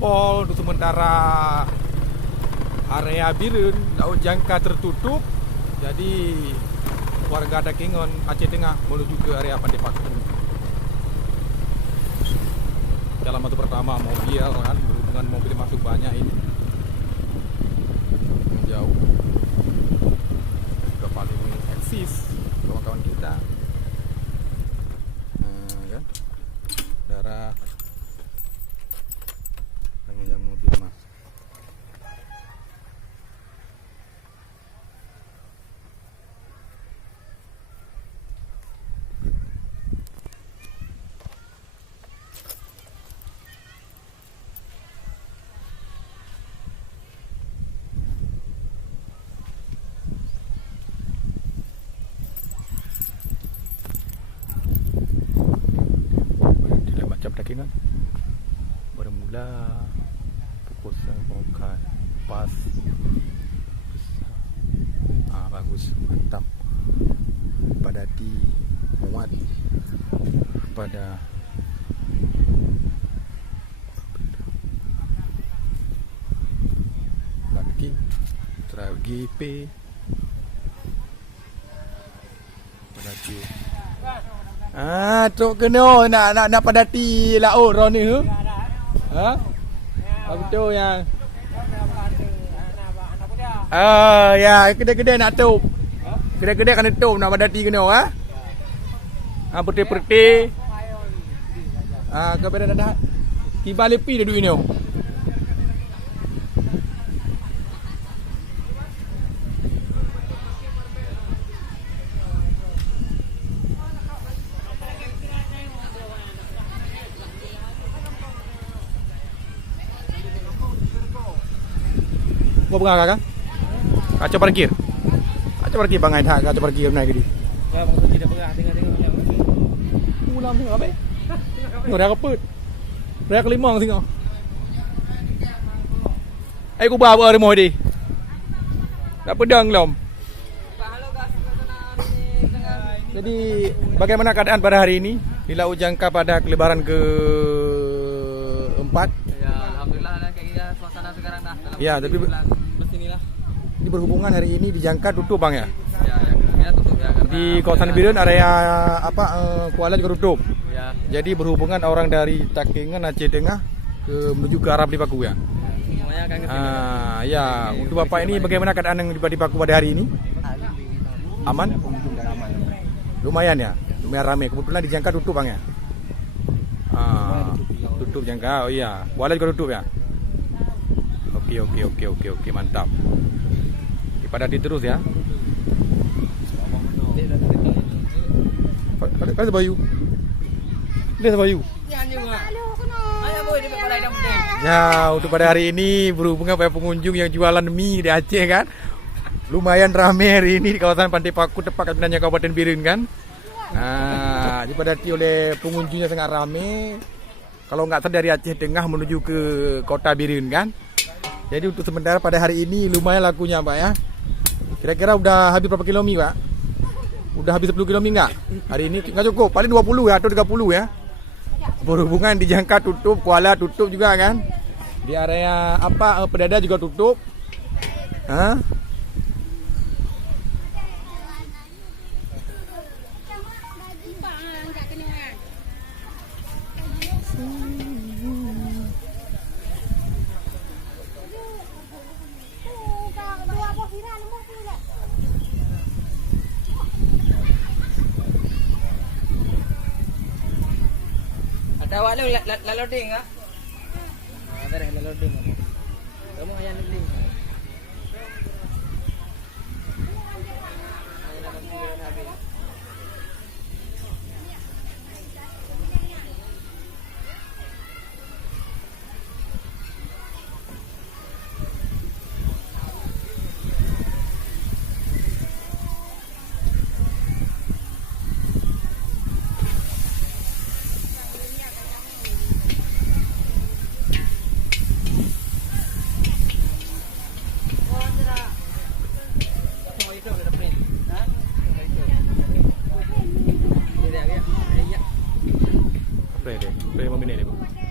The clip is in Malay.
jempol untuk sementara area Birun laut jangka tertutup. Jadi warga Dakingon Aceh Tengah menuju ke area Pandai Paku. Dalam waktu pertama mobil kan, berhubungan mobil masuk banyak ini. Jauh. Sudah paling eksis kawan-kawan kita. Kan? Darah yang mobil masuk. Dakingan bermula pukul 9 pas bagus, mantap, padati, muat pada lagi GP padati. Tok kena nak padati laut ron ni. Ha? Apa tu yang? Ya, kedai-kedai nak tup. Kedai-kedai kena tup nak padati kena peti-peti. Kepada dah. Tiba lepi dah duit ni. Mau pengang kakak? Kaca parkir. Kaca parkir bangai tak? Kaca parkir naik ke di? Ya, bang tidak pengang tengok. Ulam tengok apa? Tengok dah keput. Dah kelimang tengok. Aku bawa apa rumah di? Tak pedang lom. Jadi bagaimana keadaan pada hari ini di Laut Jangka pada kelebaran ke-4? Ya, alhamdulillah ada kayak suasana sekarang dah. Ya, tapi ini berhubungan hari ini di Jangka tutup bang ya? Ya tutup ya. Di kawasan Birun area Kuala juga tutup. Ya. Jadi berhubungan orang dari Dakingon Aceh Tengah menuju ke arah Pandai Paku ya. Semuanya akan kesini. Ya. Untuk bapak ini bagaimana keadaan yang di Pandai Paku pada hari ini? Aman? Lumayan ya. Lumayan ramai. Kebetulan di Jangka tutup bang ya. Tutup Jangka. Oh iya. Kuala juga tutup ya. Oke, mantap. Dipadati terus ya. Kasih bayu. Lihat bayu. Ya, untuk pada hari ini berhubungan pada pengunjung yang jualan mie di Aceh kan. Lumayan ramai hari ini di kawasan Pandai Paku, tepat katanya Kabupaten Birun kan. Dipadati oleh pengunjungnya sangat ramai. Kalau nggak salah dari Aceh Tengah menuju ke kota Birun kan. Jadi untuk sementara pada hari ini lumayan lakunya Pak ya. Kira-kira udah habis berapa kilomi Pak? Udah habis 10 kilomi enggak? Hari ini enggak cukup, paling 20 ya atau 30 ya. Berhubungan di Jangka tutup, Kuala tutup juga kan. Di area Pedada juga tutup. Ada awak lu loading ah? Ada loading. Kamu yang loading. Play deh, play 5 minit deh.